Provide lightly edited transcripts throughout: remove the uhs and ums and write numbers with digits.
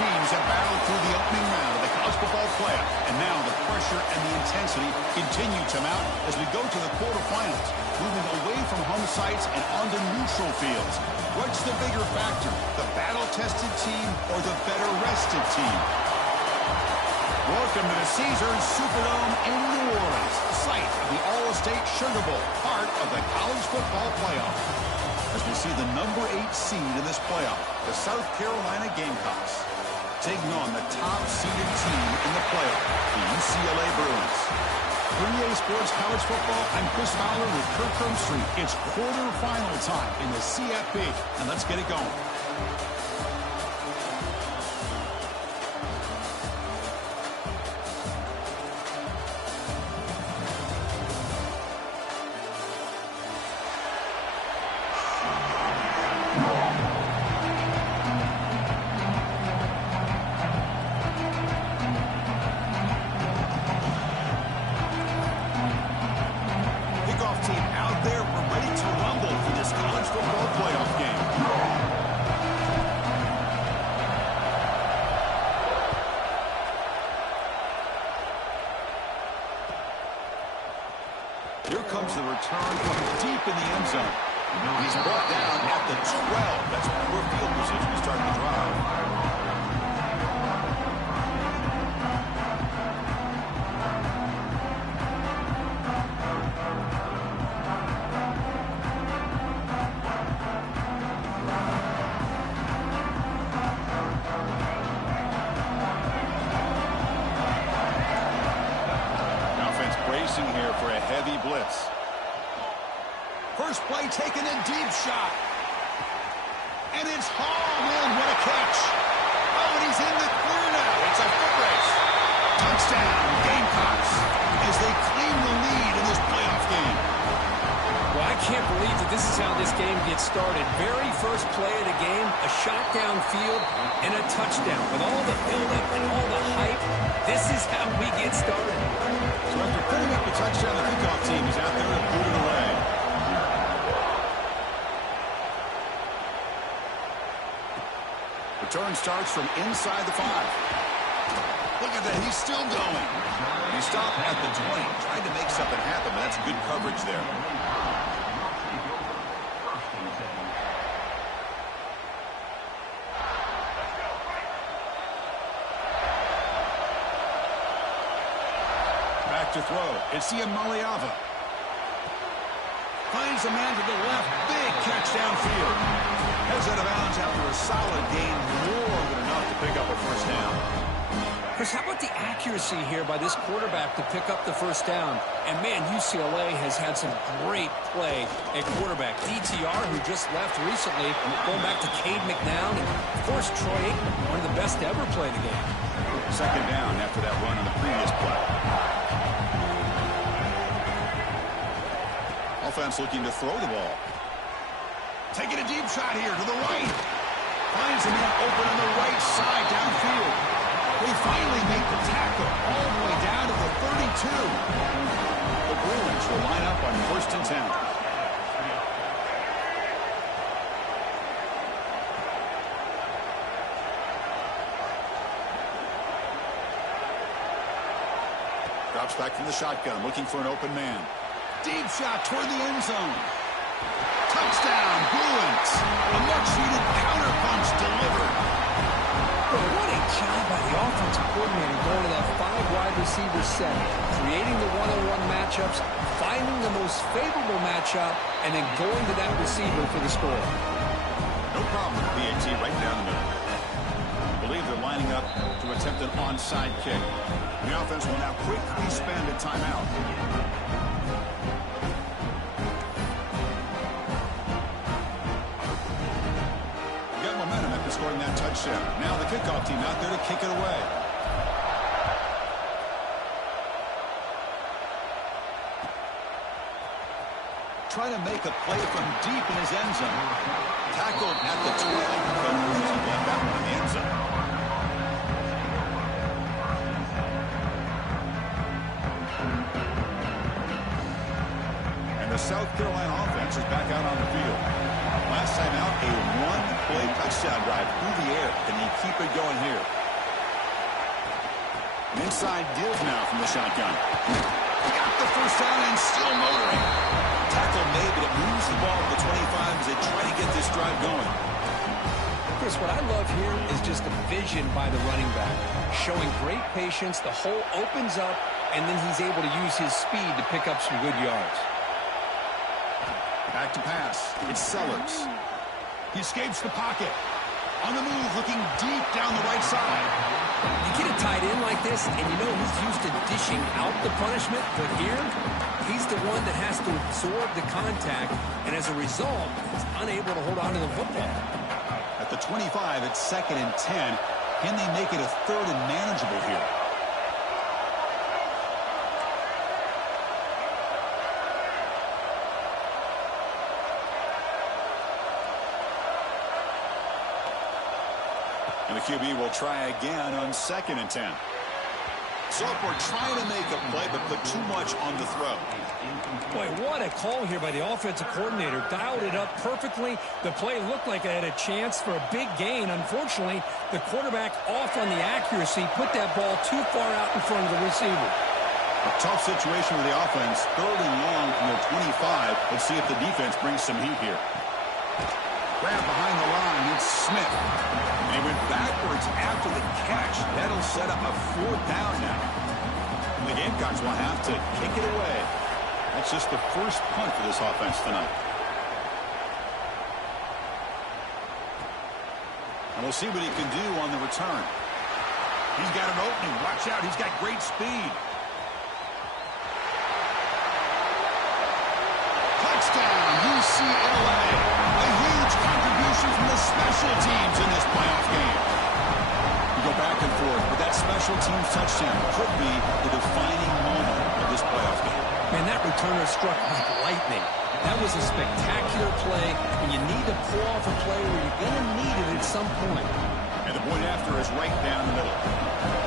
teams have battled through the opening round of the college football playoff, and now the pressure and the intensity continue to mount as we go to the quarterfinals, moving away from home sites and onto neutral fields. What's the bigger factor, the battle-tested team or the better-rested team? Welcome to the Caesars Superdome in New Orleans, site of the All-State Sugar Bowl, part of the college football playoff. As we see the number 8 seed in this playoff, the South Carolina Gamecocks, taking on the top-seeded team in the playoff, the UCLA Bruins. For EA Sports College Football, I'm Chris Fowler with Kirk Street. It's quarterfinal time in the CFB, and let's get it going. Here comes the return from deep in the end zone. He's brought down at the 12. That's poor field position to start the drive. Here for a heavy blitz. First play taken a deep shot. And it's hauled in. What a catch. Oh, and he's in the clear now. It's a foot race. Touchdown, Gamecocks, as they claim the lead in this playoff game. Well, I can't believe that this is how this game gets started. Very first play of the game, a shot downfield, and a touchdown. With all the buildup and all the hype, this is how we get started. So after putting up the touchdown, the kickoff team is out there to boot it away. Return starts from inside the 5. Look at that, he's still going. He stopped at the 20, trying to make something happen, but that's good coverage there. To throw. It's Maliava. Finds a man to the left. Big catch downfield. Heads out of bounds after a solid gain. More than enough to pick up a first down. Chris, how about the accuracy here by this quarterback to pick up the first down? And, man, UCLA has had some great play at quarterback. DTR, who just left recently, going back to Cade McNown. And, of course, Troy Aikman, one of the best to ever play the game. Second down after that run on the previous play. Offense looking to throw the ball. Taking a deep shot here to the right. Finds a man open on the right side downfield. They finally make the tackle all the way down to the 32. The Bruins will line up on 1st and 10. Drops back from the shotgun, looking for an open man. Deep shot toward the end zone. Touchdown, Bruins. A much-needed counter-punch delivered. Well, what a job by the offensive coordinator going to that 5-wide receiver set, creating the one-on-one matchups, finding the most favorable matchup, and then going to that receiver for the score. No problem with the PAT right down the middle. I believe they're lining up to attempt an onside kick. The offense will now quickly spend a timeout. Scoring that touchdown. Now the kickoff team out there to kick it away. Trying to make a play from deep in his end zone. Tackled at the 12, but he got that one in the end zone. And the South Carolina offense is back out on the field. Last time out, a one-play touchdown. touchdown drive through the air. Can he keep it going here? An inside give now from the shotgun. He got the first down and still motoring. Tackle made, but it moves the ball to the 25 as they try to get this drive going. Chris, what I love here is just the vision by the running back. Showing great patience, the hole opens up, and then he's able to use his speed to pick up some good yards. Back to pass. It's Sellers. He escapes the pocket. On the move, looking deep down the right side. You get a tight end like this, and you know he's used to dishing out the punishment, but here, he's the one that has to absorb the contact, and as a result, he's unable to hold on to the football. At the 25, it's 2nd and 10. Can they make it a 3rd and manageable here? And the QB will try again on 2nd and 10. So we're trying to make a play, but put too much on the throw. Boy, what a call here by the offensive coordinator. Dialed it up perfectly. The play looked like it had a chance for a big gain. Unfortunately, the quarterback off on the accuracy, put that ball too far out in front of the receiver. A tough situation with the offense. 3rd and long from their 25. Let's see if the defense brings some heat here. Grab behind the line. It's Smith. And he went backwards after the catch. That'll set up a 4th down now. And the Gamecocks will have to kick it away. That's just the first punt for this offense tonight. And we'll see what he can do on the return. He's got an opening. Watch out. He's got great speed. Touchdown, UCLA. A huge contribution from the special teams in this playoff game. You go back and forth, but that special teams touchdown could be the defining moment of this playoff game. Man, that returner struck like lightning. That was a spectacular play, and you need to pull off a play where you're going to need it at some point. And the point after is right down the middle.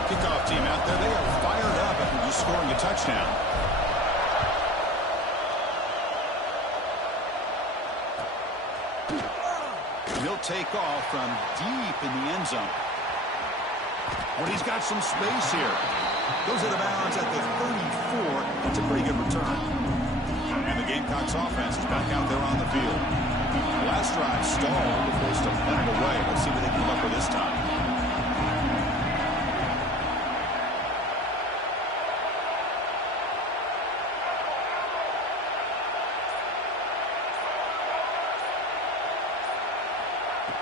Kickoff team out there, they are fired up after just scoring a touchdown. He'll take off from deep in the end zone. But he's got some space here. Goes out of bounds at the 34. That's a pretty good return. And the Gamecocks offense is back out there on the field. The last drive stalled before they still put it away. Let's see what they come up with this time.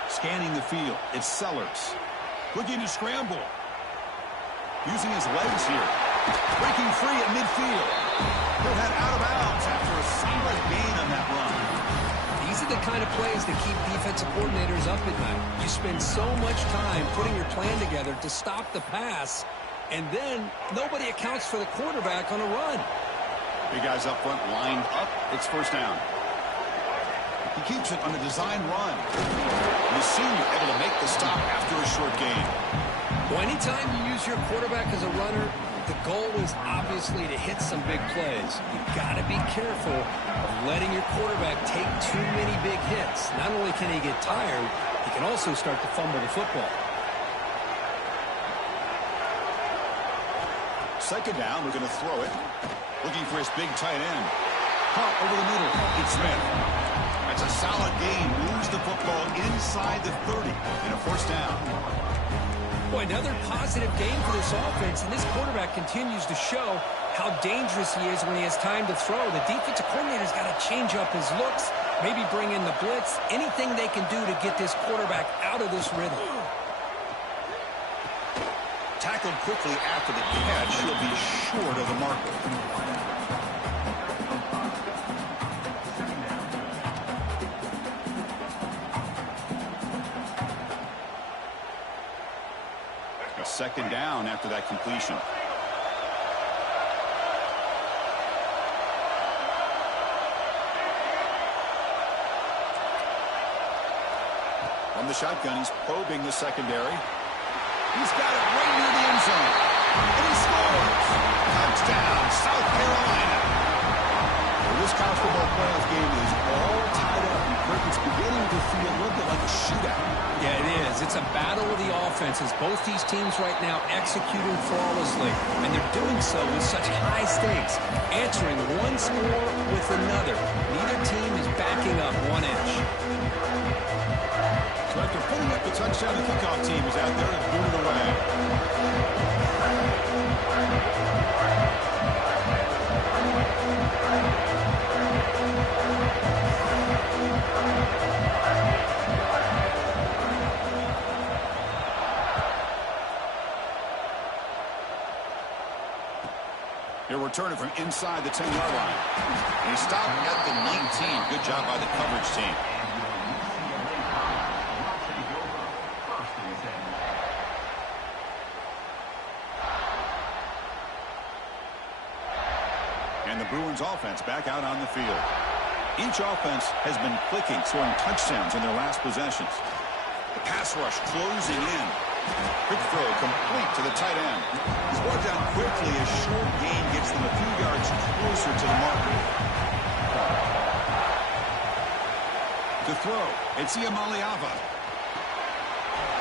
Scanning the field, it's Sellers. Looking to scramble. Using his legs here. Breaking free at midfield. He'll head out of bounds after a solid gain on that run. These are the kind of plays that keep defensive coordinators up at night. You spend so much time putting your plan together to stop the pass, and then nobody accounts for the quarterback on a run. Big guys up front lined up. It's 1st down. He keeps it on a design run. The senior able to make the stop after a short gain. Well, anytime you use your quarterback as a runner, the goal is obviously to hit some big plays. You've got to be careful of letting your quarterback take too many big hits. Not only can he get tired, he can also start to fumble the football. 2nd down, we're going to throw it. Looking for his big tight end. Caught over the middle. It's Smith. That's a solid gain. Moves the football inside the 30 and a 1st down. Boy, another positive game for this offense, and this quarterback continues to show how dangerous he is when he has time to throw. The defensive coordinator's got to change up his looks, maybe bring in the blitz, anything they can do to get this quarterback out of this rhythm. Tackled quickly after the catch. He'll be short of the marker. A 2nd down after that completion. From the shotgun, he's probing the secondary. He's got it right near the end zone. And he scores. Touchdown, South Carolina. Well, this college football playoff game is all tied up. It's beginning to feel a little bit like a shootout. Yeah, is. It's a battle of the offenses. Both these teams right now executing flawlessly, and they're doing so with such high stakes, answering one score with another. Neither team is backing up 1 inch. So after putting up the touchdown, the kickoff team is out there and booted away. They're returning from inside the 10-yard line. And he stopped at the 19. Good job by the coverage team. And the Bruins offense back out on the field. Each offense has been clicking, scoring touchdowns in their last possessions. The pass rush closing in. Quick throw complete to the tight end. He's brought down quickly. A short gain gets them a few yards closer to the marker. To throw, it's Iamaleava.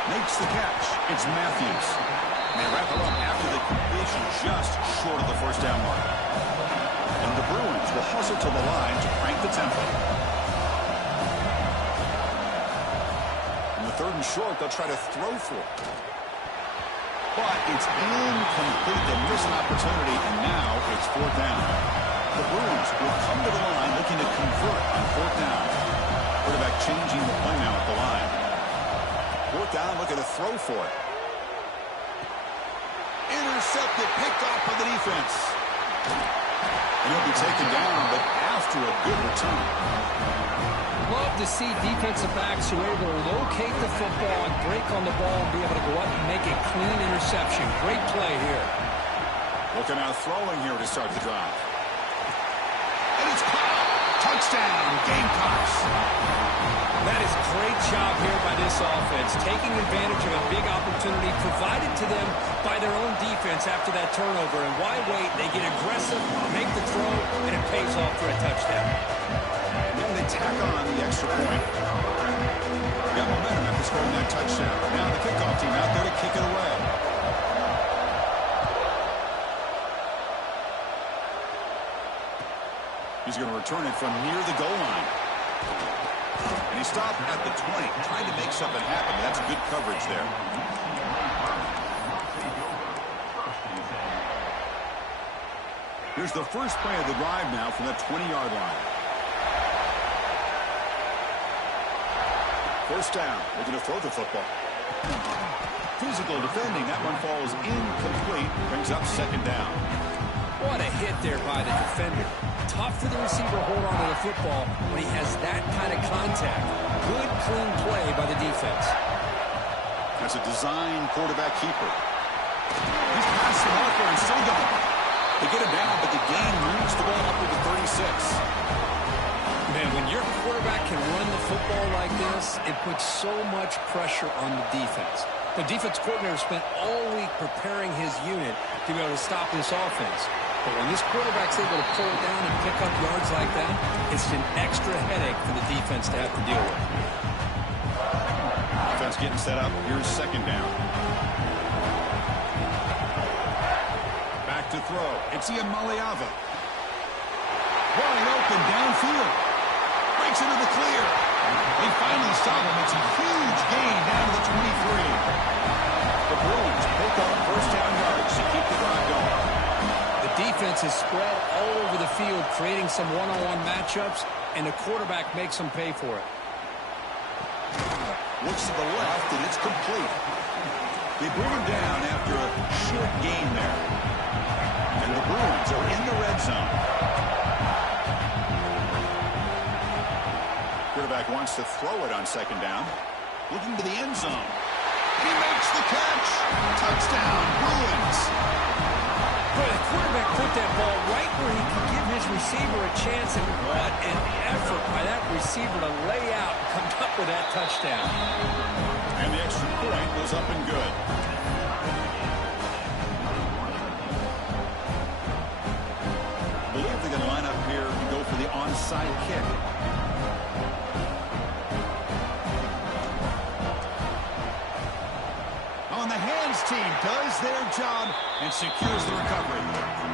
Makes the catch. It's Matthews. And they wrap it up after the completion just short of the first down mark. And the Bruins will hustle to the line to crank the tempo. In the 3rd and short, they'll try to throw for it. But it's incomplete. They miss an opportunity, and now it's 4th down. The Bruins will come to the line looking to convert on 4th down. Quarterback changing the play now at the line. 4th down, looking to throw for it. Intercepted, picked off by the defense. And he'll be taken down, but after a good return. Love to see defensive backs who are able to locate the football and break on the ball and be able to go up and make a clean interception. Great play here. Looking out throwing here to start the drive. And it's caught. Touchdown, Gamecocks. That is a great job here by this offense, taking advantage of a big opportunity provided to them by their own defense after that turnover. And why wait? They get aggressive, make the throw, and it pays off for a touchdown. And then they tack on the extra point. Got momentum after scoring that touchdown. Now the kickoff team out there to kick it away. He's going to return it from near the goal line. And he stopped at the 20, trying to make something happen. That's good coverage there. Here's the first play of the drive now from the 20-yard line. 1st down. Looking to throw the football. Physical defending. That one falls incomplete. Brings up 2nd down. What a hit there by the defender. Tough for the receiver to hold on to the football when he has that kind of contact. Good, clean play by the defense. That's a design quarterback keeper. He's past the marker and still going. They get him down, but the gain moves the ball up to the 36. Man, when your quarterback can run the football like this, it puts so much pressure on the defense. The defense coordinator spent all week preparing his unit to be able to stop this offense. But when this quarterback's able to pull it down and pick up yards like that, it's an extra headache for the defense to have to deal with. Offense getting set up. Here's 2nd down. Back to throw. It's Iamaleava. Wide open downfield. Breaks into the clear. They finally stop him. It's a huge gain down to the 23. The Bruins pick up 1st down yards to keep the drive going. The defense is spread all over the field, creating some one-on-one matchups, and the quarterback makes them pay for it. Looks to the left, and it's complete. They bring him down after a short gain there. And the Bruins are in the red zone. Quarterback wants to throw it on 2nd down. Looking to the end zone. He makes the catch. Touchdown, Bruins. Boy, the quarterback put that ball right where he could give his receiver a chance, and what an effort by that receiver to lay out and come up with that touchdown. And the extra point was up and good. I believe they're going to line up here and go for the onside kick. hands team does their job and secures the recovery.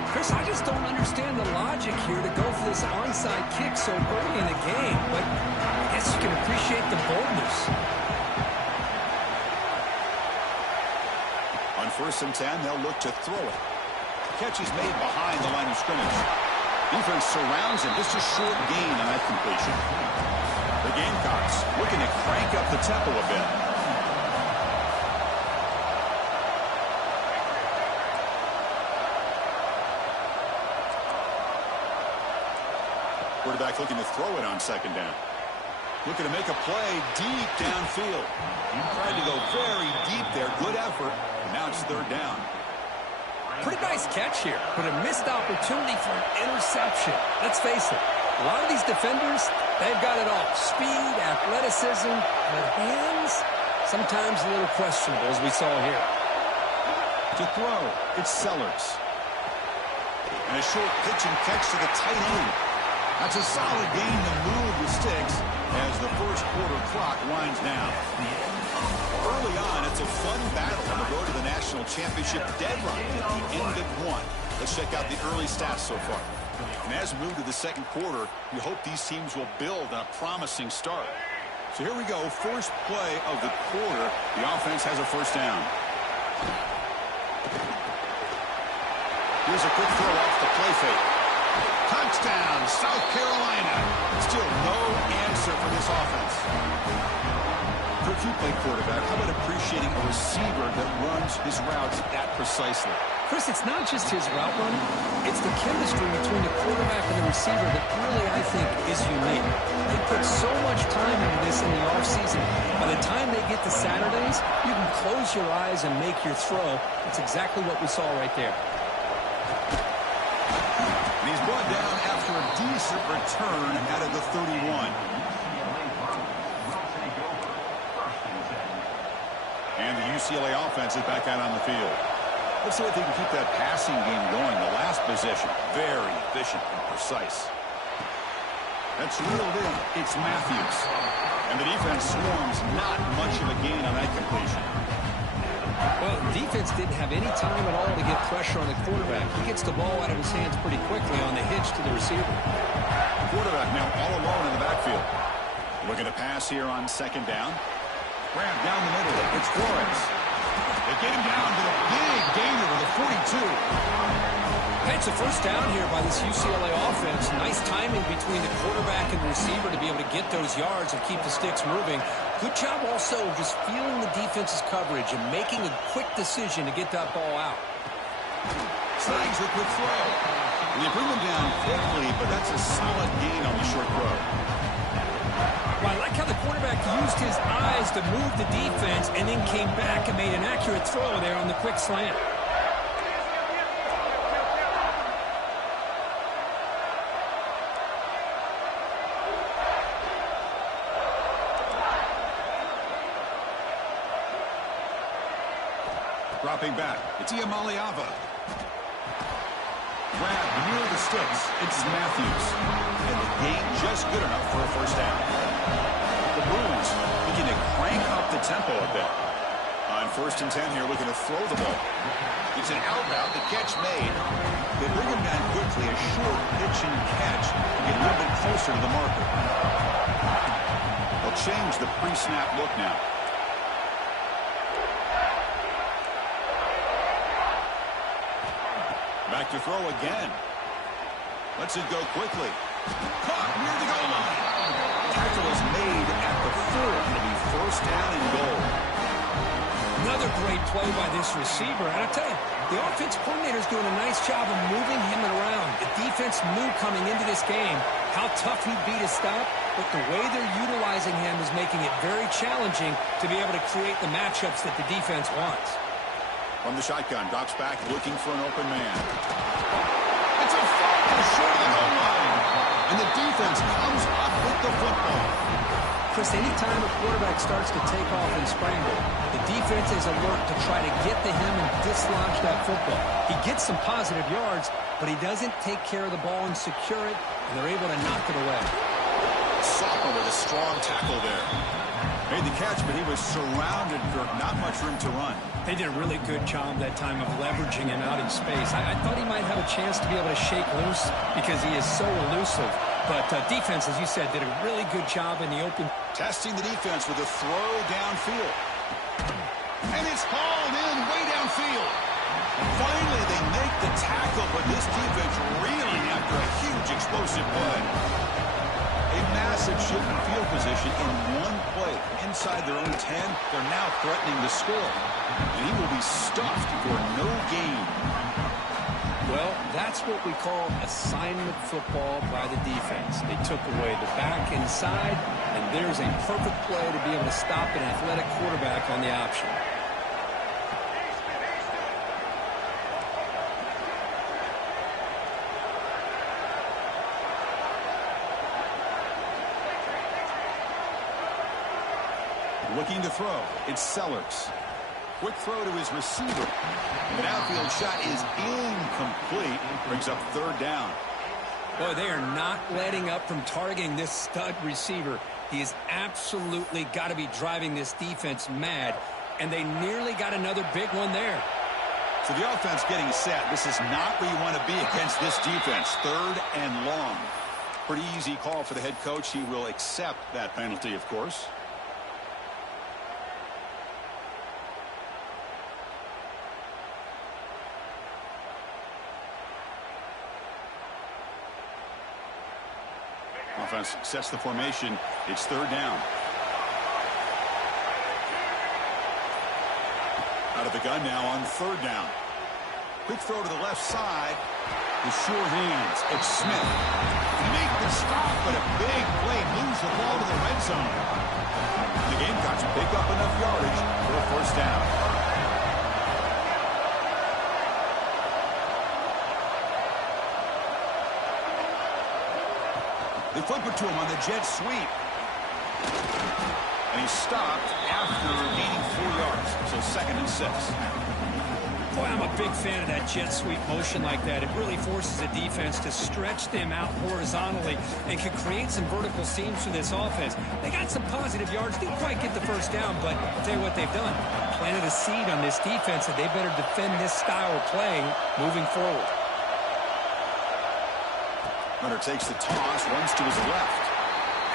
Chris, I just don't understand the logic here to go for this onside kick so early in the game, but I guess you can appreciate the boldness. On 1st and 10, they'll look to throw it. Catch is made behind the line of scrimmage. Defense surrounds him. Just a short gain on that completion. The Gamecocks looking to crank up the tempo a bit. Quarterback looking to throw it on 2nd down. Looking to make a play deep downfield. Tried to go very deep there. Good effort. And now it's 3rd down. Pretty nice catch here, but a missed opportunity for an interception. Let's face it, a lot of these defenders, they've got it all. Speed, athleticism, but hands, sometimes a little questionable, as we saw here. To throw, it's Sellers. And a short pitch and catch to the tight end. That's a solid gain to move the sticks as the 1st quarter clock winds down. Early on, it's a fun battle on the road to the national championship deadline at the end of 1. Let's check out the early stats so far. And as we move to the 2nd quarter, you hope these teams will build on a promising start. So here we go, first play of the quarter. The offense has a 1st down. Here's a quick throw off the play fake. Touchdown, South Carolina. Still no answer for this offense. If you play quarterback, how about appreciating a receiver that runs his routes that precisely? Chris, it's not just his route running. It's the chemistry between the quarterback and the receiver that really, I think, is unique. They put so much time into this in the offseason. By the time they get to Saturdays, you can close your eyes and make your throw. That's exactly what we saw right there. And he's brought down after a decent return out of the 31. And the UCLA offense is back out on the field. Let's see if they can keep that passing game going. The last possession, very efficient and precise. That's reeled in. It's Matthews. And the defense swarms, not much of a gain on that completion. Well, the defense didn't have any time at all to get pressure on the quarterback. He gets the ball out of his hands pretty quickly on the hitch to the receiver. Quarterback now all alone in the backfield. Looking to pass here on 2nd down. Grab down the middle. It's Flores. They get him down to the big gainer to the 42. Hey, it's a 1st down here by this UCLA offense. Nice timing between the quarterback and the receiver to be able to get those yards and keep the sticks moving. Good job also of just feeling the defense's coverage and making a quick decision to get that ball out. Slides a quick throw. And they bring him down quickly, but that's a solid gain on the short throw. Well, I like how the quarterback used his eyes to move the defense and then came back and made an accurate throw there on the quick slant. Dropping back, it's Iamaleava. Grab near the sticks, it's Matthews. And the gain just good enough for a 1st down. The Bruins looking to crank up the tempo a bit. On 1st and 10 here, looking to throw the ball. It's an outbound, the catch made. They bring him down quickly, a short pitch and catch to get a little bit closer to the marker. They'll change the pre-snap look now. Back to throw again. Lets it go quickly. Caught near the goal line. Tackle is made at the 4. It'll be 1st down and goal. Another great play by this receiver. And I tell you, the offense coordinator's doing a nice job of moving him around. The defense knew coming into this game how tough he'd be to stop, but the way they're utilizing him is making it very challenging to be able to create the matchups that the defense wants. From the shotgun, drops back, looking for an open man. It's a fumble short of the goal line. And the defense comes up with the football. Chris, anytime a quarterback starts to take off and scramble, the defense is alert to try to get to him and dislodge that football. He gets some positive yards, but he doesn't take care of the ball and secure it, and they're able to knock it away. Sophomore with a strong tackle there. Made the catch, but he was surrounded, Kirk. Not much room to run. They did a really good job that time of leveraging him out in space. I thought he might have a chance to be able to shake loose because he is so elusive. But defense, as you said, did a really good job in the open. Testing the defense with a throw downfield. And it's hauled in way downfield. Finally, they make the tackle, but this defense reeling after a huge explosive play. A massive shift in field position in one play. Inside their own 10, they're now threatening to score. And he will be stuffed for no gain. Well, that's what we call assignment football by the defense. They took away the back inside, and there's a perfect play to be able to stop an athletic quarterback on the option. Looking to throw. It's Sellers. Quick throw to his receiver. The downfield shot is incomplete. Brings up third down. Boy, they are not letting up from targeting this stud receiver. He has absolutely got to be driving this defense mad, and they nearly got another big one there. So the offense getting set. This is not where you want to be against this defense. Third and long. Pretty easy call for the head coach. He will accept that penalty, of course. Offense sets the formation. It's third down. Out of the gun now on third down. Quick throw to the left side. With sure hands. It's Smith. Make the stop, but a big play moves the ball to the red zone. The Gamecocks pick up enough yardage for a first down. They flip it to him on the jet sweep. And he's stopped after gaining 4 yards. So 2nd and 6. Boy, I'm a big fan of that jet sweep motion like that. It really forces the defense to stretch them out horizontally and can create some vertical seams for this offense. They got some positive yards. Didn't quite get the first down, but I'll tell you what they've done. Planted a seed on this defense that they better defend this style of playing moving forward. Hunter takes the toss, runs to his left.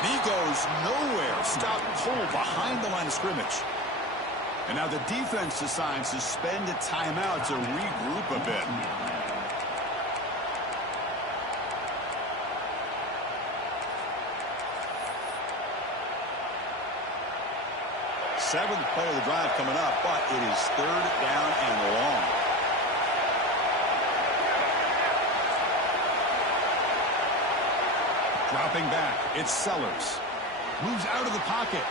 And he goes nowhere. Stop pull behind the line of scrimmage. And now the defense decides to spend a timeout to regroup a bit. Seventh play of the drive coming up, but it is third down and long. Dropping back, it's Sellers. Moves out of the pocket.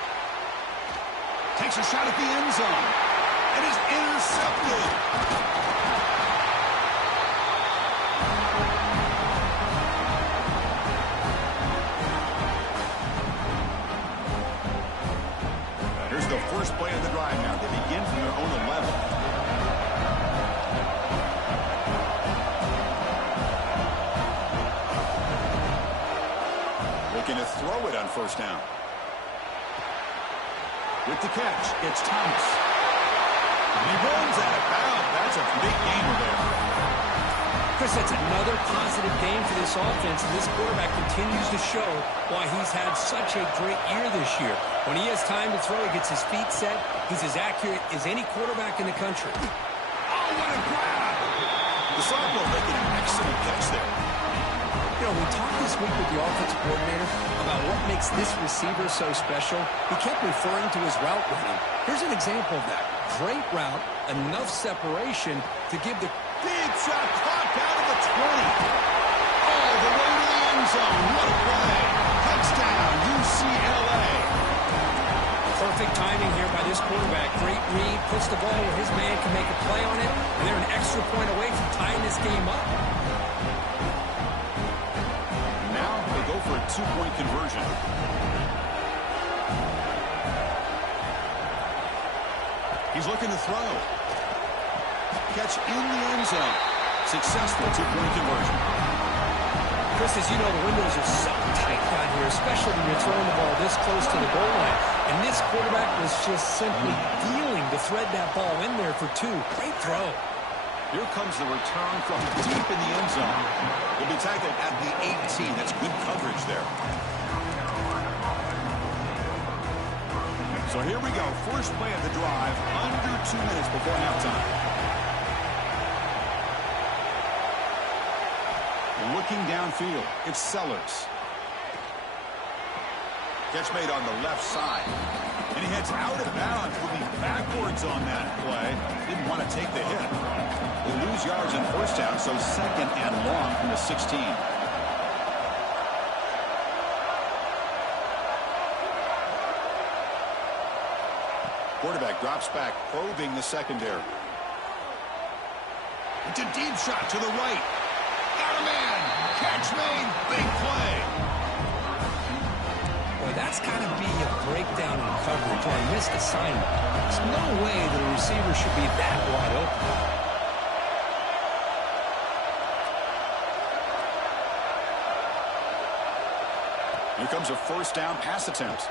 Takes a shot at the end zone. And is intercepted. Here's the first play of the drive now. They begin from their own 11. Looking to throw it on first down. With the catch, it's Thomas. And he runs out of bounds. That's a big gainer there. Chris, that's another positive game for this offense, and this quarterback continues to show why he's had such a great year this year. When he has time to throw, he gets his feet set. He's as accurate as any quarterback in the country. Oh, what a grab! The sophomore making an excellent catch there. You know, we talked this week with the offensive coordinator about what makes this receiver so special. He kept referring to his route running. Here's an example of that. Great route, enough separation to give the big shot popped out of the 20. All the way to the end zone. What a play. Touchdown, UCLA. Perfect timing here by this quarterback. Great read, puts the ball where his man can make a play on it, and they're an extra point away from tying this game up. Go for a 2-point conversion. He's looking to throw. Catch in the end zone. Successful 2-point conversion. Chris, as you know, the windows are so tight down here, especially when you're throwing the ball this close to the goal line. And this quarterback was just simply dealing to thread that ball in there for two. Great throw. Here comes the return from deep in the end zone. Will be tackled at the 18. That's good coverage there. So here we go. First play of the drive, under 2 minutes before halftime. Looking downfield, it's Sellers. Catch made on the left side. And he heads out of bounds, moving backwards on that play. Didn't want to take the hit. They lose yards in first down, so second and long from the 16. Quarterback drops back, probing the secondary. It's a deep shot to the right. Got a man. Catch made. Big play. Boy, that's got to be a breakdown in coverage or a missed assignment. There's no way that a receiver should be that wide open. Here comes a first down pass attempt.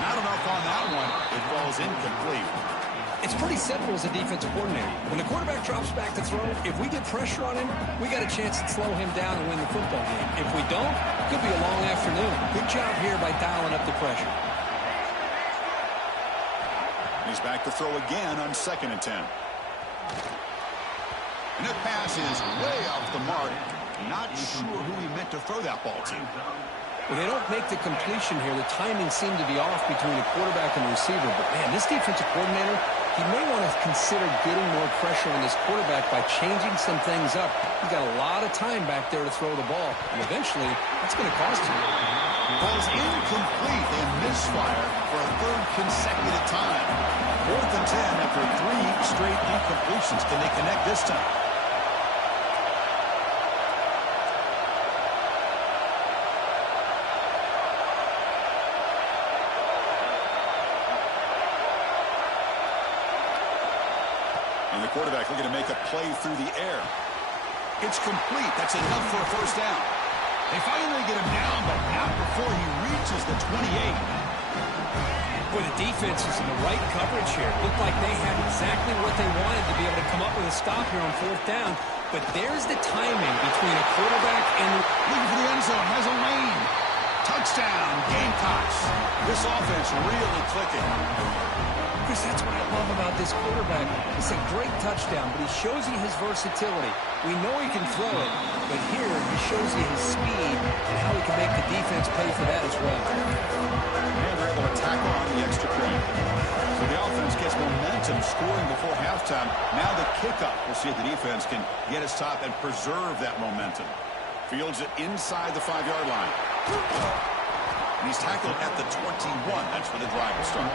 Not enough on that one. It falls incomplete. It's pretty simple as a defensive coordinator. When the quarterback drops back to throw, if we get pressure on him, we got a chance to slow him down and win the football game. If we don't, it could be a long afternoon. Good job here by dialing up the pressure. He's back to throw again on 2nd and 10. And the pass is way off the mark. Not sure who he meant to throw that ball to. Well, they don't make the completion here. The timing seemed to be off between the quarterback and the receiver. But, man, this defensive coordinator, he may want to consider getting more pressure on this quarterback by changing some things up. He's got a lot of time back there to throw the ball. And eventually, that's going to cost him. Ball's incomplete and misfire for a third consecutive time. 4th and 10 after 3 straight incompletions. Can they connect this time? And the quarterback looking to make a play through the air. It's complete. That's enough for a first down. They finally get him down, but not before he reaches the 28. Boy, the defense is in the right coverage here. Looked like they had exactly what they wanted to be able to come up with a stop here on 4th down. But there's the timing between a quarterback and looking for the end zone. Has a lane. Touchdown, Gamecocks. This offense really clicking. Chris, that's what I love about this quarterback. It's a great touchdown, but he shows you his versatility. We know he can throw it, but here he shows you his speed and how he can make the defense pay for that as well. And they're able to tack on the extra point. So the offense gets momentum scoring before halftime. Now the kickoff. We'll see if the defense can get a stop and preserve that momentum. Fields it inside the 5-yard line. And he's tackled at the 21. That's where the drive will start.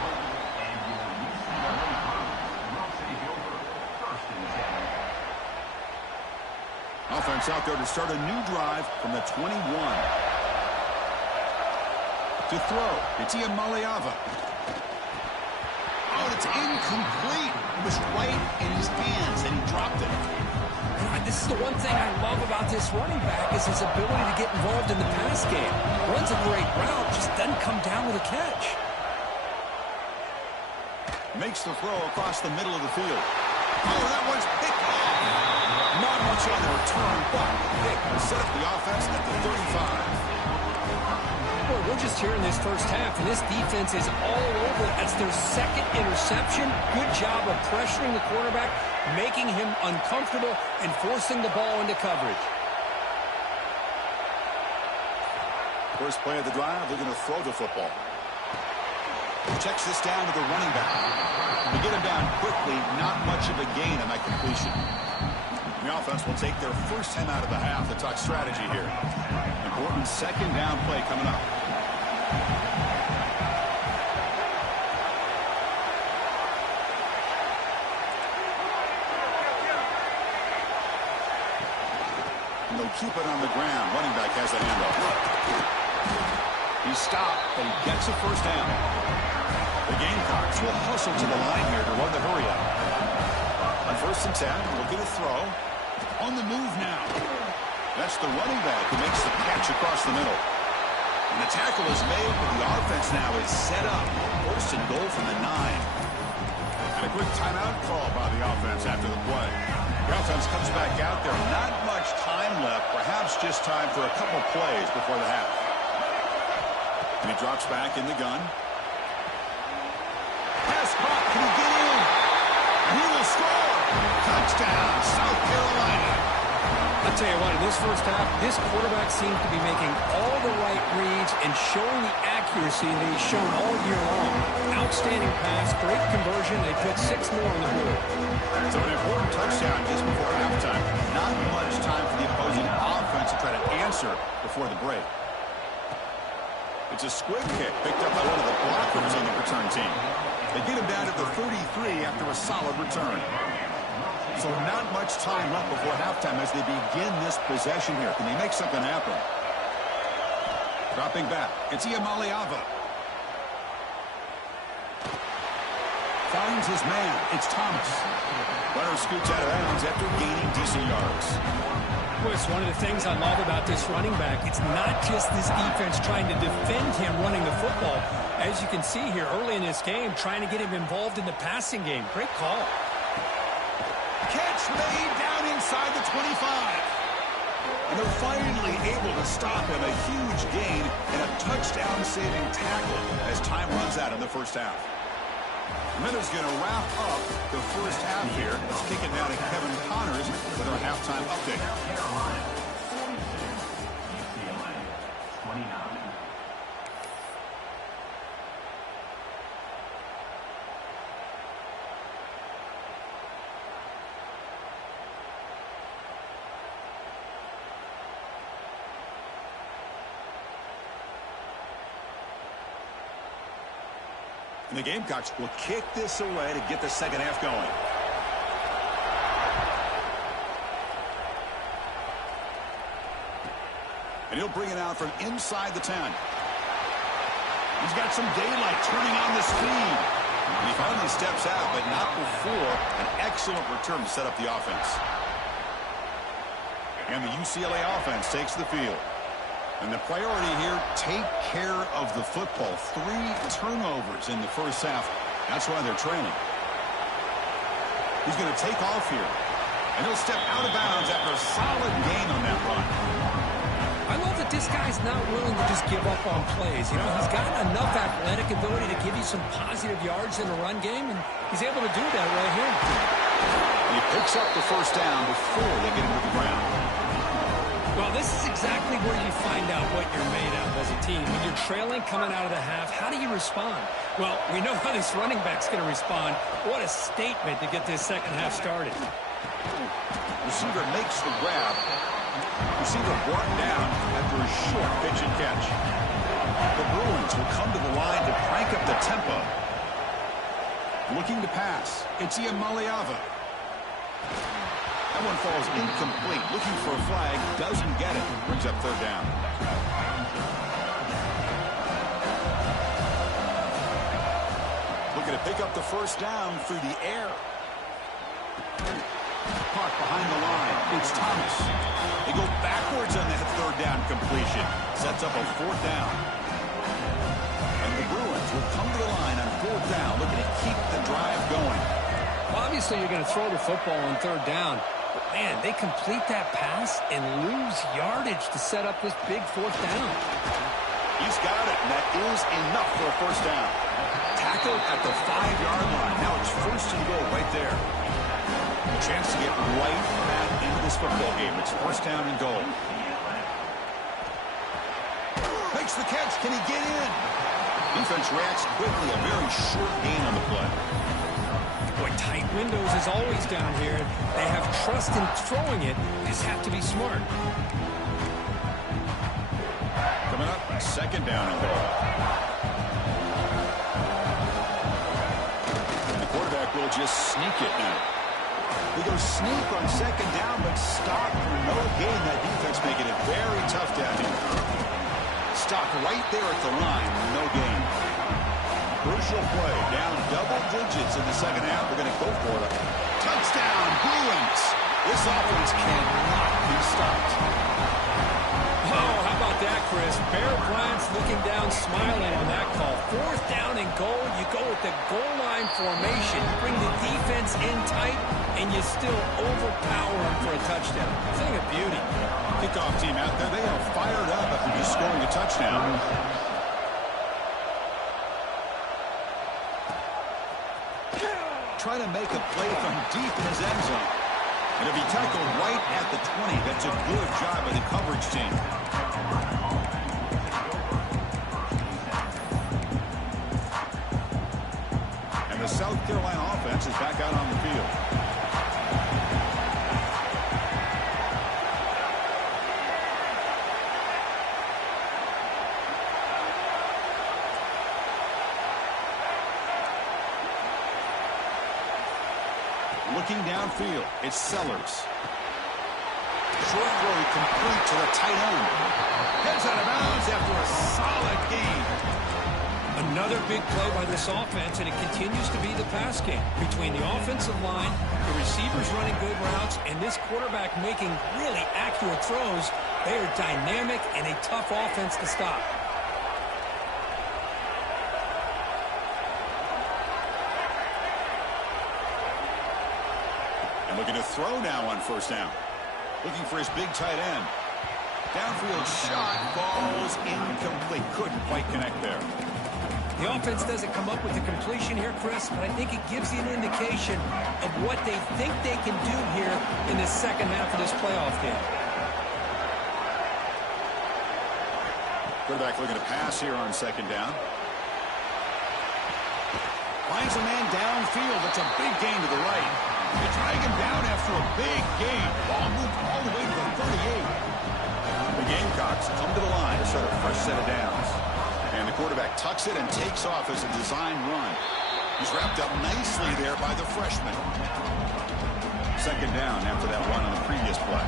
Offense out there to start a new drive from the 21. To throw, it's Iamaleava. Oh, it's incomplete. It was right in his hands, and he dropped it. This is the one thing I love about this running back is his ability to get involved in the pass game. Runs a great route, just doesn't come down with a catch. Makes the throw across the middle of the field. Oh, that one's picked off. Not much on the return, but Nick will set up the offense at the 35. Boy, we're just here in this first half, and this defense is all over. That's their 2nd interception. Good job of pressuring the quarterback, making him uncomfortable, and forcing the ball into coverage. First play of the drive, they're going to throw the football. Checks this down to the running back. To get him down quickly, not much of a gain on that completion. The offense will take their first time out of the half to talk strategy here. Important 2nd down play coming up. And they'll keep it on the ground. Running back has the handoff. He's stopped, but he gets a first down. The Gamecocks will hustle to the line here to run the hurry up. On 1st and 10, looking to throw. On the move now. That's the running back who makes the catch across the middle. And the tackle is made, but the offense now is set up. First and goal from the 9. And a quick timeout call by the offense after the play. The offense comes back out there. Not much time left. Perhaps just time for a couple plays before the half. And he drops back in the gun. Pass caught. Can he get in? And he will score. Touchdown, South Carolina. I'll tell you what, in this first half, this quarterback seems to be making all the right reads and showing the accuracy that he's shown all year long. Outstanding pass, great conversion. They put 6 more on the board. So an important touchdown just before halftime. Not much time for the opposing offense to try to answer before the break. It's a squib kick picked up by one of the blockers on the return team. They get him down to the 33 after a solid return. So not much time left before halftime as they begin this possession here. Can they make something happen? Dropping back. It's Iamaleava. Finds his man. It's Thomas. Runner scoots out of bounds after gaining decent yards. It's one of the things I love about this running back. It's not just this defense trying to defend him running the football. As you can see here early in this game, trying to get him involved in the passing game. Great call. Catch made down inside the 25. And they're finally able to stop him. A huge gain and a touchdown-saving tackle as time runs out in the first half. Miller's going to wrap up the first half here. Let's kick it down to Kevin Connors with our halftime update. UCLA 29. And the Gamecocks will kick this away to get the second half going. And he'll bring it out from inside the 10. He's got some daylight turning on the speed. And he finally steps out, but not before an excellent return to set up the offense. And the UCLA offense takes the field. And the priority here, take care of the football. 3 turnovers in the first half. That's why they're trailing. He's going to take off here. And he'll step out of bounds after a solid gain on that run. I love that this guy's not willing to just give up on plays. You know, he's got enough athletic ability to give you some positive yards in the run game, and he's able to do that right here. And he picks up the first down before they get him to the ground. Well, this is exactly where you find out what you're made of as a team. When you're trailing coming out of the half, how do you respond? Well, we know how this running back's going to respond. What a statement to get this second half started. Receiver makes the grab. Receiver brought down after a short pitch and catch. The Bruins will come to the line to crank up the tempo. Looking to pass. It's Iamaleava. That one falls incomplete. Looking for a flag. Doesn't get it. Brings up third down. Looking to pick up the first down through the air. Caught behind the line. It's Thomas. They go backwards on that third down completion. Sets up a fourth down. And the Bruins will come to the line on fourth down, looking to keep the drive going. Well, obviously, you're going to throw the football on third down. But, man, they complete that pass and lose yardage to set up this big fourth down. He's got it, and that is enough for a first down. Tackled at the 5-yard line. Now it's first and goal right there. A chance to get right back into this football game. It's first down and goal. Makes the catch. Can he get in? Defense reacts quickly. A very short gain on the play. Boy, tight windows is always down here. They have trust in throwing it. Just have to be smart. Coming up, second down and goal. And the quarterback will just sneak it now. They go sneak on second down, but stop for no gain. That defense making it very tough down here. Stop right there at the line, no gain. Crucial play, down double digits in the second half. They're going to go for it. Touchdown, Bruins. This offense cannot be stopped. Oh, how about that, Chris? Bear Bryant's looking down, smiling on that call. 4th down and goal. You go with the goal line formation. You bring the defense in tight, and you still overpower them for a touchdown. Thing of beauty. Kickoff team out there, they are fired up after just scoring a touchdown. Try to make a play from deep in his end zone. And if he tackled right at the 20, that's a good job by the coverage team. And the South Carolina offense is back out on the field. Looking downfield, it's Sellers. Short throw complete to the tight end. Heads out of bounds after a solid gain. Another big play by this offense, and it continues to be the pass game. Between the offensive line, the receivers running good routes, and this quarterback making really accurate throws, they are dynamic and a tough offense to stop. Looking to throw now on 1st down. Looking for his big tight end. Downfield shot falls incomplete. Couldn't quite connect there. The offense doesn't come up with the completion here, Chris, but I think it gives you an indication of what they think they can do here in the second half of this playoff game. Quarterback looking to pass here on 2nd down. Finds a man downfield. That's a big gain to the right. They drag him down after a big gain. Ball moved all the way to the 38. The Gamecocks come to the line to start a fresh set of downs. And the quarterback tucks it and takes off as a design run. He's wrapped up nicely there by the freshman. 2nd down after that run on the previous play.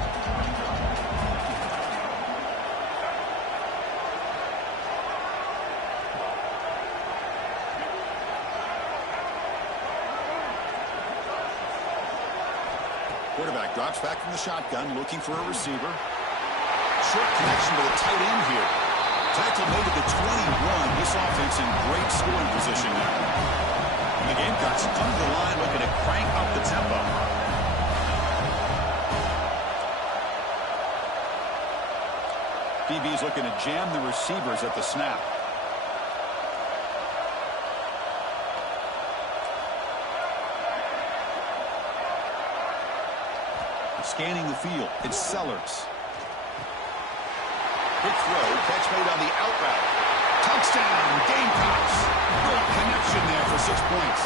Quarterback drops back from the shotgun, looking for a receiver. Short connection to the tight end here. Tackle made at the 21. This offense in great scoring position now. And the Gamecocks come to the line looking to crank up the tempo. DB's looking to jam the receivers at the snap. Scanning the field, it's Sellers. Quick throw, catch made on the out route. Touchdown, Gamecocks. Great connection there for 6 points.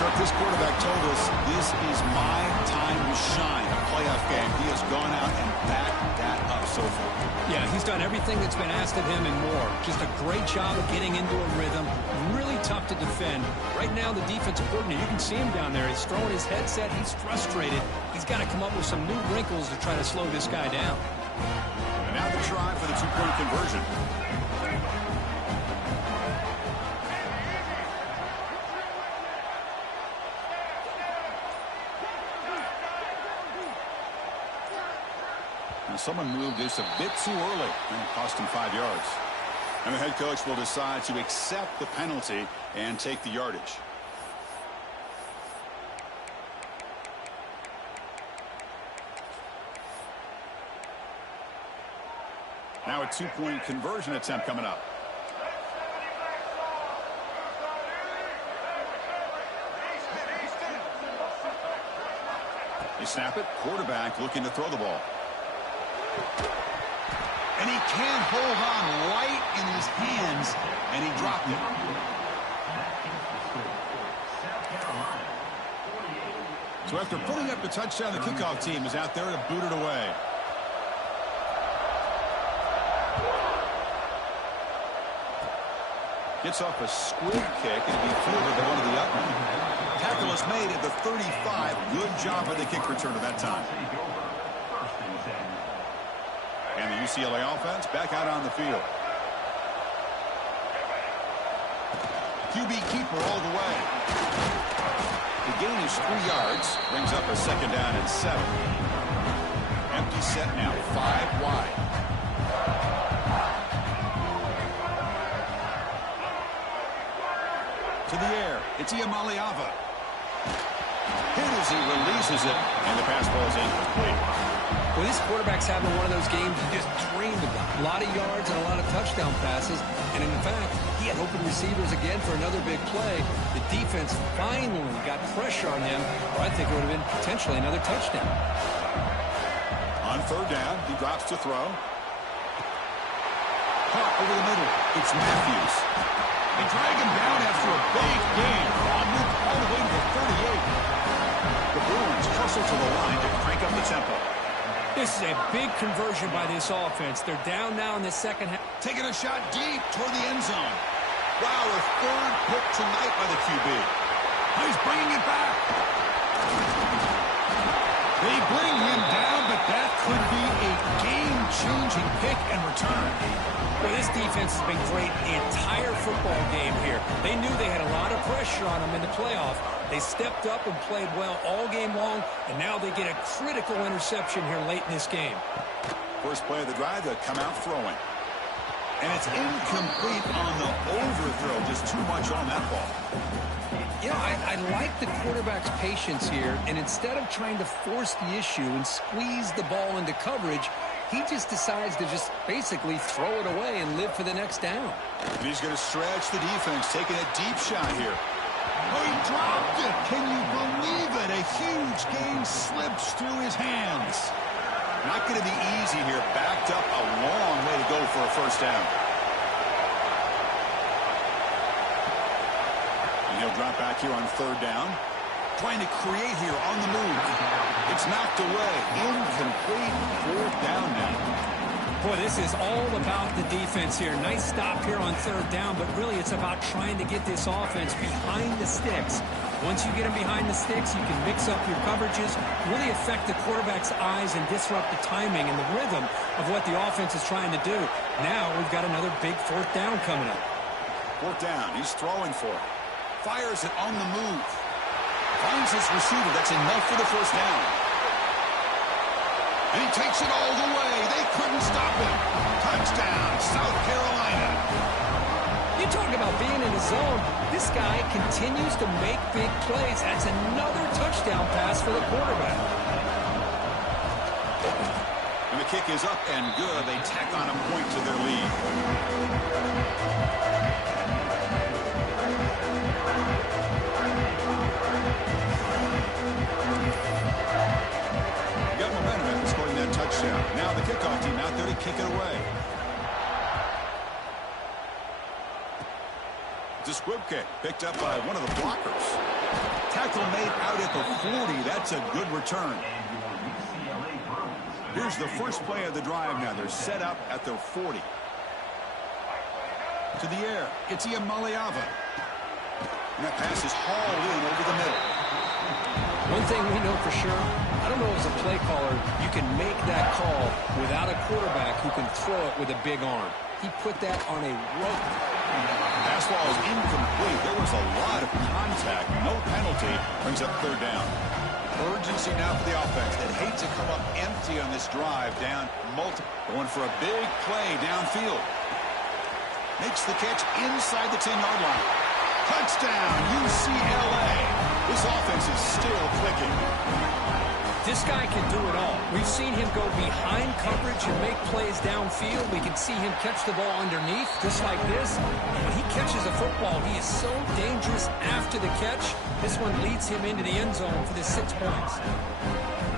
Kirk, this quarterback told us this is my time to shine. A playoff game. He has gone out and backed that up so far. Yeah, he's done everything that's been asked of him and more. Just a great job of getting into a rhythm. Really tough to defend. Right now, the defensive coordinator, you can see him down there. He's throwing his headset. He's frustrated. He's got to come up with some new wrinkles to try to slow this guy down. And now the try for the 2-point conversion. Now someone moved this a bit too early, and it cost him 5 yards. And the head coach will decide to accept the penalty and take the yardage. Now a 2-point conversion attempt coming up. They snap it. Quarterback looking to throw the ball. And he can't hold on right in his hands, and he dropped it. So after putting up the touchdown, the kickoff team is out there to boot it away. Gets off a squib kick and be fielded by one of the up. Tackle is made at the 35. Good job by the kick returner that time. And the UCLA offense back out on the field. QB keeper all the way. The gain is 3 yards. Brings up a second down and 7. Empty set now, 5 wide. To the air, it's Iamaleava. Hit as he releases it, and the pass ball is incomplete. Well, this quarterback's having one of those games you just dreamed about. A lot of yards and a lot of touchdown passes. And in fact, he had open receivers again for another big play. The defense finally got pressure on him, or I think it would have been potentially another touchdown. On third down, he drops to throw. Caught over the middle. It's Matthews. They drag him down after a big gain. Moved all the way to the 38. The Bruins hustle to the line to crank up the tempo. This is a big conversion by this offense. They're down now in the second half. Taking a shot deep toward the end zone. Wow, a third pick tonight by the QB. He's bringing it back. They bring him down, but that could be a game-changing pick and return. Well, this defense has been great the entire football game here. They knew they had a lot of pressure on them in the playoff. They stepped up and played well all game long, and now they get a critical interception here late in this game. First play of the drive, they come out throwing. And it's incomplete on the overthrow. Just too much on that ball. You know, I like the quarterback's patience here, and instead of trying to force the issue and squeeze the ball into coverage, he just decides to just basically throw it away and live for the next down. And he's going to stretch the defense, taking a deep shot here. Oh, he dropped it. Can you believe it? A huge gain slips through his hands. Not going to be easy here. Backed up a long way to go for a first down. And he'll drop back here on third down. Trying to create here on the move. It's knocked away. Incomplete. Fourth down now. Boy, this is all about the defense here. Nice stop here on third down, but really it's about trying to get this offense behind the sticks. Once you get them behind the sticks, you can mix up your coverages, really affect the quarterback's eyes and disrupt the timing and the rhythm of what the offense is trying to do. Now we've got another big fourth down coming up. Fourth down. He's throwing for it. Fires it on the move. Finds his receiver. That's enough for the first down. And he takes it all the way. They couldn't stop him. Touchdown, South Carolina. You talk about being in the zone. This guy continues to make big plays. That's another touchdown pass for the quarterback. And the kick is up and good. They tack on a point to their lead. Touchdown. Now the kickoff team out there to kick it away. It's a squib kick picked up by one of the blockers. Tackle made out at the 40. That's a good return. Here's the first play of the drive now. They're set up at their 40. To the air. It's Iamaleava. And that pass is hauled in over the middle. One thing we know for sure, I don't know as a play caller, you can make that call without a quarterback who can throw it with a big arm. He put that on a rope. Pass ball is incomplete. There was a lot of contact. No penalty. Brings up third down. Urgency now for the offense. They'd hate to come up empty on this drive. Down multiple. Going for a big play downfield. Makes the catch inside the 10-yard line. Touchdown, UCLA. This offense is still clicking. This guy can do it all. We've seen him go behind coverage and make plays downfield. We can see him catch the ball underneath, just like this. And when he catches a football, he is so dangerous after the catch. This one leads him into the end zone for the 6 points.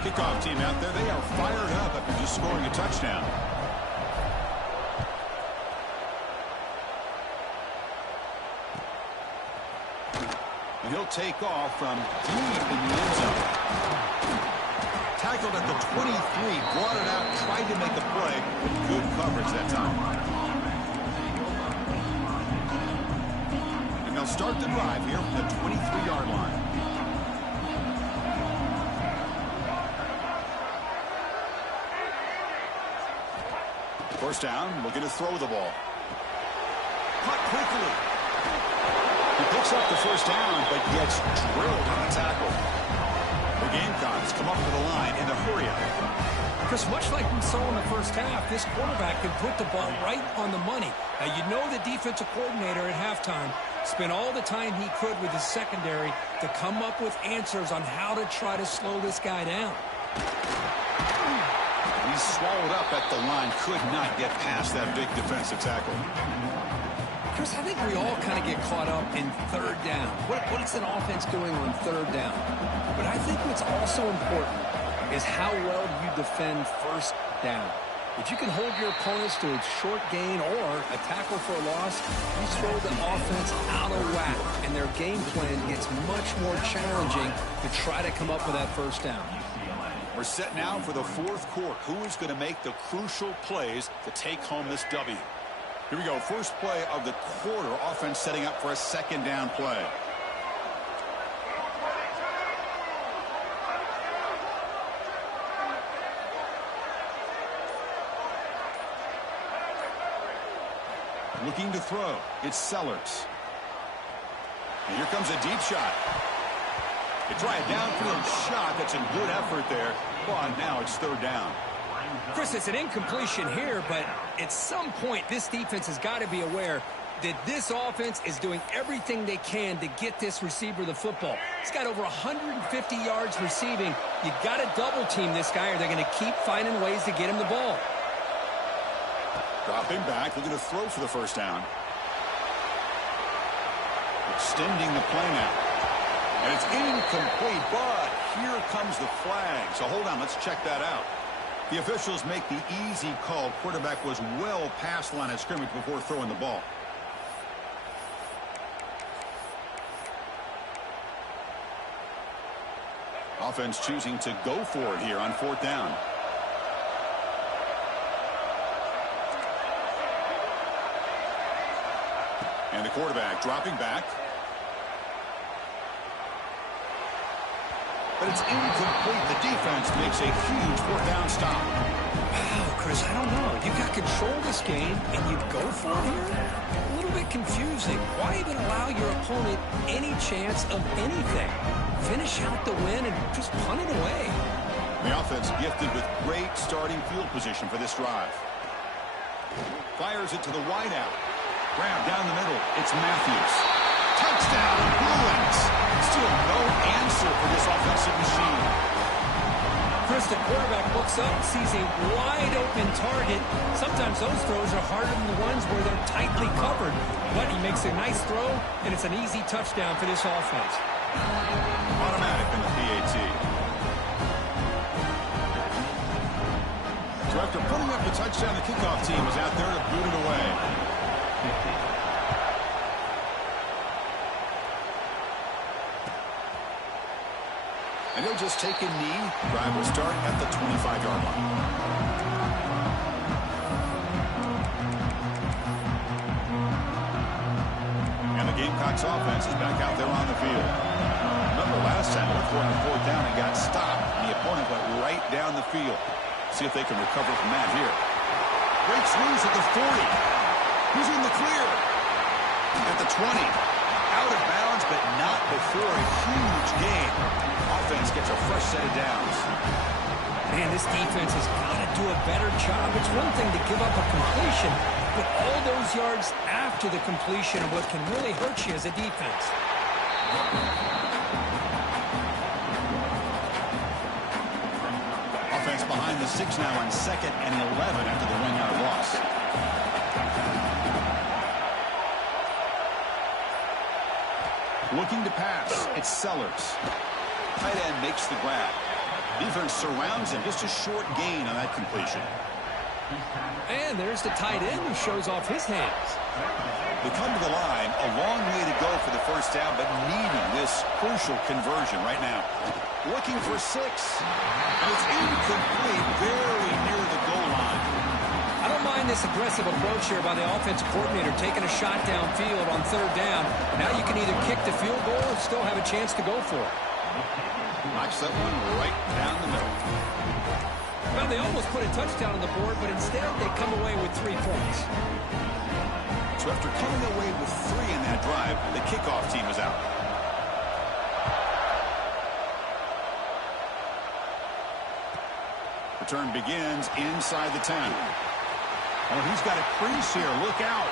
Kickoff team out there, they are fired up after just scoring a touchdown. And he'll take off from deep in the end zone. Tackled at the 23, brought it out, tried to make a play, but good coverage that time. And they'll start the drive here from the 23-yard line. First down, looking to throw the ball. Caught quickly. He Picks up the first down, but gets drilled on the tackle. The Gamecocks come up to the line in the hurry-up. Chris, much like we saw in the first half, this quarterback could put the ball right on the money. Now, you know the defensive coordinator at halftime spent all the time he could with his secondary to come up with answers on how to try to slow this guy down. He's swallowed up at the line, could not get past that big defensive tackle. Chris, I think we all kind of get caught up in third down. What is an offense doing on third down? But I think what's also important is how well you defend first down. If you can hold your opponents to a short gain or a tackle for a loss, you throw the offense out of whack, and their game plan gets much more challenging to try to come up with that first down. We're set now for the fourth quarter. Who is going to make the crucial plays to take home this W? Here we go. First play of the quarter. Offense setting up for a second down play. Looking to throw. It's Sellers. And here comes a deep shot. They try a downfield shot. That's a good effort there. But now it's third down. Chris, it's an incompletion here, but at some point this defense has got to be aware that this offense is doing everything they can to get this receiver the football. He's got over 150 yards receiving. You got to double team this guy or they're going to keep finding ways to get him the ball. Dropping back, looking to throw for the first down. Extending the play now. And it's incomplete, but here comes the flag. So hold on, let's check that out. The officials make the easy call. Quarterback was well past the line of scrimmage before throwing the ball. Offense choosing to go for it here on fourth down. And the quarterback dropping back. But it's incomplete. The defense makes a huge fourth down stop. Wow, Chris, I don't know. You got control of this game, and you go for it here? A little bit confusing. Why even allow your opponent any chance of anything? Finish out the win and just punt it away. The offense gifted with great starting field position for this drive. Fires it to the wideout. Grab down the middle. It's Matthews. Touchdown, Bruins. Still no answer for this offensive machine. Chris, the quarterback looks up, sees a wide-open target. Sometimes those throws are harder than the ones where they're tightly covered. But he makes a nice throw, and it's an easy touchdown for this offense. Automatic in the PAT. So after putting up the touchdown, the kickoff team is out there to boot it away. And he'll just take a knee. Drive will start at the 25-yard line. And the Gamecocks offense is back out there on the field. Remember last time they were on fourth down and got stopped, and the opponent went right down the field. See if they can recover from that here. Breaks loose at the 40. He's in the clear. At the 20. Out of bounds, but not before a huge gain. Offense gets a fresh set of downs. Man, this defense has got to do a better job. It's one thing to give up a completion, but all those yards after the completion are what can really hurt you as a defense. Offense behind the 6 now on 2nd and 11 after the 1-yard loss. Looking to pass, it's Sellers. Tight end makes the grab. Defense surrounds him, just a short gain on that completion. And there's the tight end who shows off his hands. They come to the line, a long way to go for the first down, but needing this crucial conversion right now. Looking for 6. And it's incomplete, very near the goal line. I don't mind this aggressive approach here by the offensive coordinator, taking a shot downfield on third down. Now you can either kick the field goal or still have a chance to go for it. Knocks that one right down the middle. Well, they almost put a touchdown on the board, but instead they come away with 3 points. So after coming away with 3 in that drive, the kickoff team is out. Return begins inside the 10. Oh, he's got a crease here. Look out.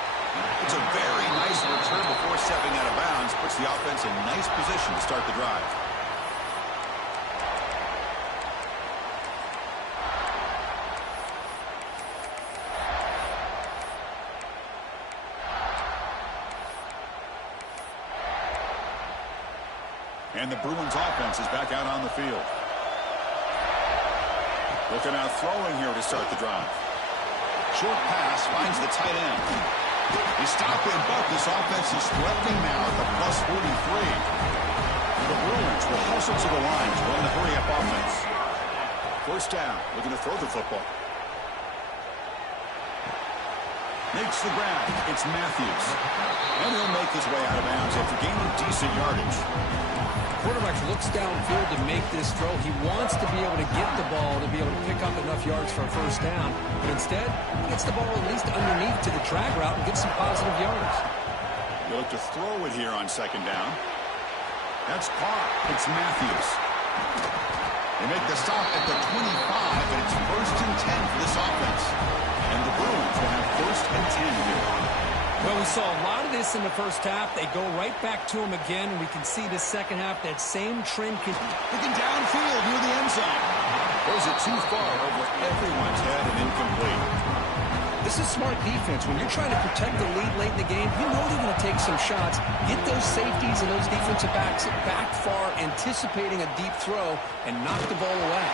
It's a very nice return before stepping out of bounds. Puts the offense in nice position to start the drive. And the Bruins offense is back out on the field. Looking out throwing here to start the drive. Short pass finds the tight end. They stop him, but this offense is threatening now at the plus 43. The Bruins will hustle to the line to run the hurry-up offense. First down, looking to throw the football. Makes the grab. It's Matthews. And he'll make his way out of bounds after gaining decent yardage. Quarterback looks downfield to make this throw. He wants to be able to get the ball to be able to pick up enough yards for a first down. But instead, he gets the ball at least underneath to the drag route and gets some positive yards. They look to throw it here on second down. That's caught. It's Matthews. They make the stop at the 25, and it's first and 10 for this offense. And the Bruins will have first and 10 here. Well, we saw a lot of this in the first half. They go right back to him again, and we can see the second half, that same trend. Looking downfield near the end zone. Throws it too far over everyone's head and incomplete. This is smart defense. When you're trying to protect the lead late in the game, you know they're going to take some shots, get those safeties and those defensive backs back far, anticipating a deep throw, and knock the ball away.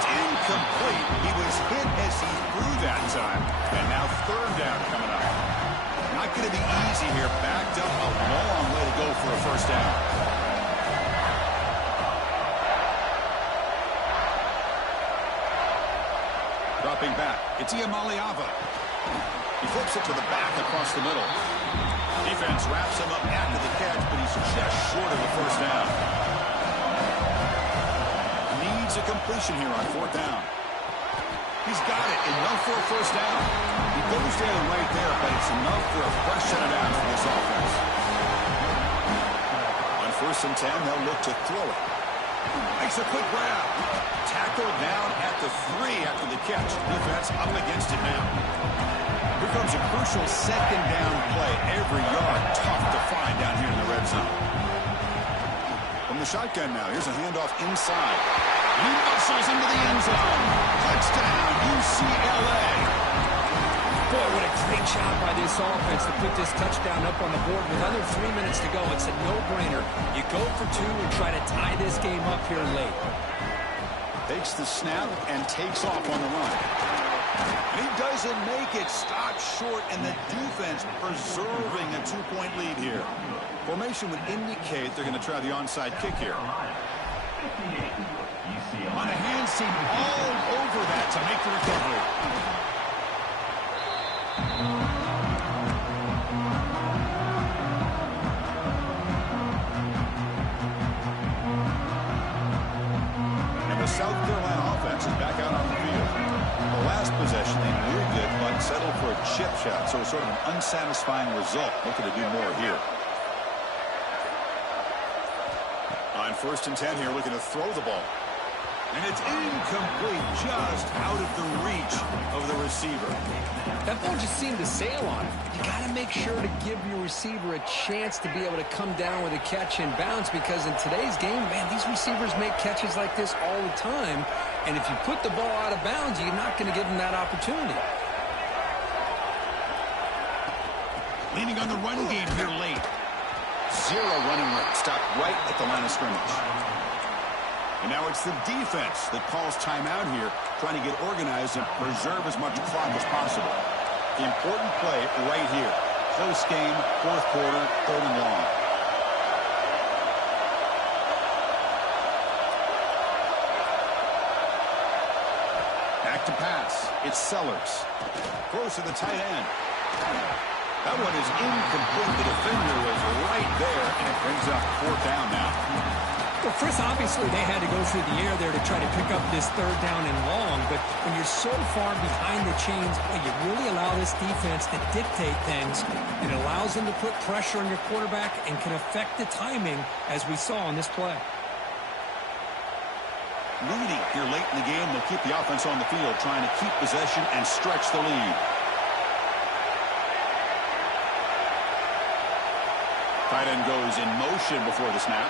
It's incomplete. He was hit as he threw that time. And now third down coming up. Not going to be easy here. Backed up a long way to go for a first down. Dropping back. It's Iamaleava. He flips it to the back across the middle. Defense wraps him up after the catch, but he's just short of the first down. Needs a completion here on fourth down. He's got it. Enough for a first down. He goes down right there, but it's enough for a fresh set of downs for this offense. On first and 10, they'll look to throw it. Makes a quick grab. Tackled down at the 3 after the catch. Defense up against it now. Here comes a crucial second down play. Every yard tough to find down here in the red zone. From the shotgun now, here's a handoff inside. He muscles into the end zone. Touchdown, UCLA. Boy, what a great job by this offense to put this touchdown up on the board with under 3 minutes to go. It's a no-brainer. You go for 2 and try to tie this game up here late. Takes the snap and takes off on the run. And he doesn't make it. Stopped short, and the defense preserving a 2-point lead here. Formation would indicate they're going to try the onside kick here. On a hand seam all over that to make the recovery. And the South Carolina offense is back out on the field. The last possession, they blew good, but settled for a chip shot, so sort of an unsatisfying result. Looking to do more here. On first and 10 here, looking to throw the ball. And it's incomplete, just out of the reach of the receiver. That ball just seemed to sail on him. You got to make sure to give your receiver a chance to be able to come down with a catch and bounce, because in today's game, man, these receivers make catches like this all the time. And if you put the ball out of bounds, you're not going to give them that opportunity. Leaning on the run game here late. Zero running room. Stopped right at the line of scrimmage. And now it's the defense that calls timeout here, trying to get organized and preserve as much clock as possible. The important play right here. Close game, fourth quarter, third and long. Back to pass. It's Sellers. Close to the tight end. That one is incomplete. The defender was right there, and it brings up fourth down now. Well, Chris, obviously they had to go through the air there to try to pick up this third down and long, but when you're so far behind the chains, well, you really allow this defense to dictate things. It allows them to put pressure on your quarterback and can affect the timing, as we saw on this play. Leading here late in the game, they'll keep the offense on the field, trying to keep possession and stretch the lead. Tight end goes in motion before the snap.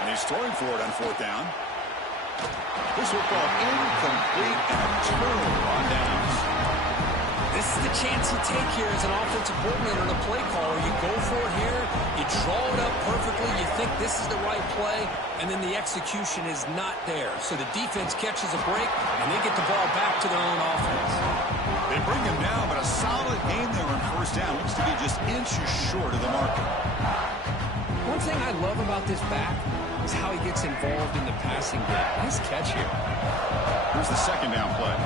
And he's throwing for it on fourth down. This will fall incomplete and a turnover on downs. This is the chance you take here as an offensive coordinator and a play caller. You go for it here, you draw it up perfectly, you think this is the right play, and then the execution is not there. So the defense catches a break, and they get the ball back to their own offense. They bring him down, but a solid game there on first down. Looks to be just inches short of the marker. One thing I love about this back is how he gets involved in the passing game. Nice catch here. Here's the second down play.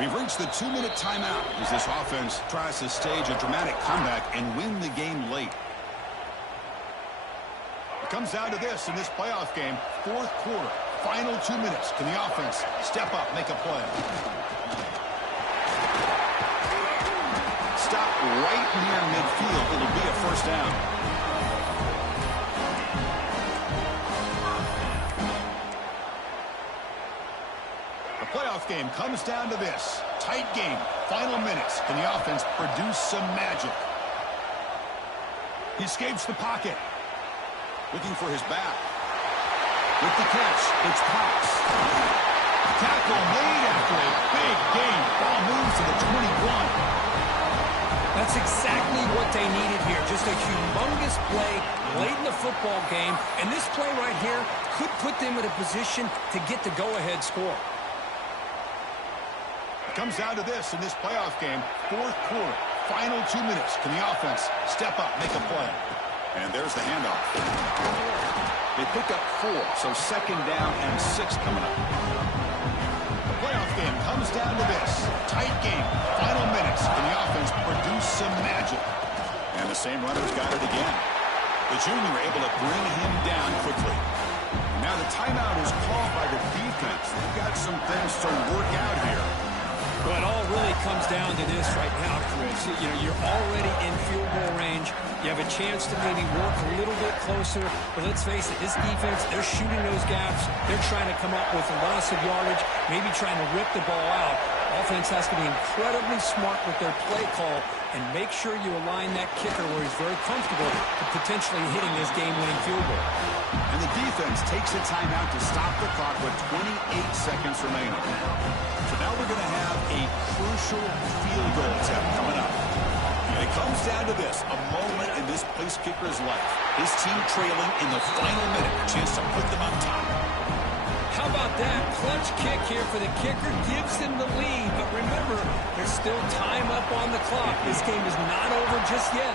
We've reached the 2-minute timeout as this offense tries to stage a dramatic comeback and win the game late. It comes down to this in this playoff game. Fourth quarter, final 2 minutes. Can the offense step up, make a play? Stop right near midfield. It'll be a first down. Playoff game comes down to this. Tight game. Final minutes. Can the offense produce some magic? He escapes the pocket. Looking for his back. With the catch, it's Cox. Tackle made after a big gain. Ball moves to the 21. That's exactly what they needed here. Just a humongous play late in the football game. And this play right here could put them in a position to get the go-ahead score. Comes down to this in this playoff game. Fourth quarter, final 2 minutes. Can the offense step up, make a play? And there's the handoff. They pick up 4, so second down and 6 coming up. The playoff game comes down to this. Tight game, final minutes. Can the offense produce some magic? And the same runner's got it again. The junior able to bring him down quickly. Now the timeout is called by the defense. They've got some things to work out here. Well, it all really comes down to this right now, Chris. You know, you're already in field goal range. You have a chance to maybe work a little bit closer. But let's face it, this defense, they're shooting those gaps. They're trying to come up with a loss of yardage, maybe trying to rip the ball out. Offense has to be incredibly smart with their play call and make sure you align that kicker where he's very comfortable to potentially hitting this game-winning field goal. And the defense takes a timeout to stop the clock with 28 seconds remaining. So now we're going to have a crucial field goal attempt coming up. And it comes down to this, a moment in this place kicker's life. His team trailing in the final minute, a chance to put them on top. How about that? Clutch kick here for the kicker gives them the lead. But remember, there's still time up on the clock. This game is not over just yet.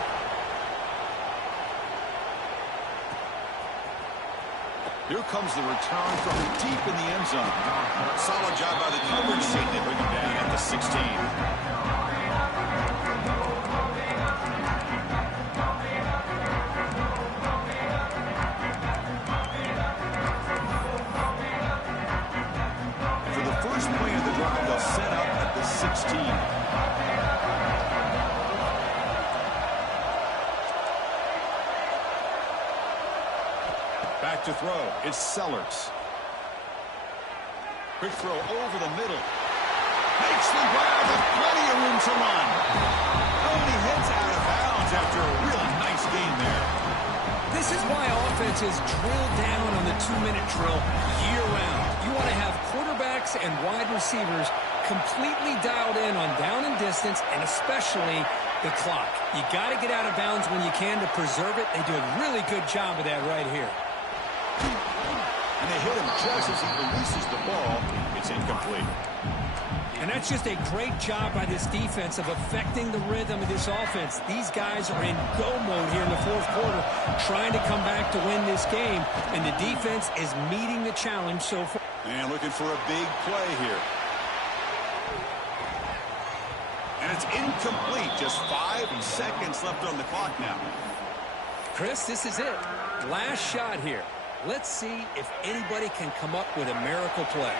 Here comes the return from deep in the end zone. Solid job by the coverage team. They bring him down at the 16. Play of the drive, they'll set up at the 16. Back to throw. It's Sellers. Quick throw over the middle. Makes the grab with plenty of room to run. Only heads out of bounds after a really nice game there. This is why offenses drill down on the 2-minute drill year-round. You want to have quarterbacks and wide receivers completely dialed in on down and distance, and especially the clock. You got to get out of bounds when you can to preserve it. They do a really good job of that right here. And they hit him just as he releases the ball. It's incomplete. And that's just a great job by this defense of affecting the rhythm of this offense. These guys are in go mode here in the fourth quarter, trying to come back to win this game. And the defense is meeting the challenge so far. And looking for a big play here. And It's incomplete. Just 5 seconds left on the clock now. Chris, this is it. Last shot here. Let's see if anybody can come up with a miracle play.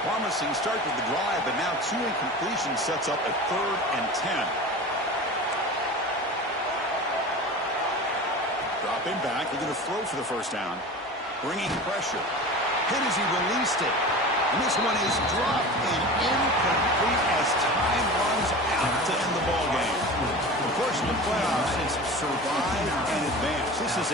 Promising start to the drive, but now 2 incompletions sets up a 3rd and 10. Dropping back, looking to throw for the first down. Bringing pressure. Hit as he released it. And this one is dropped and incomplete as time runs out to end the ball game. Of course, in the playoffs, it's survive and advance. This is a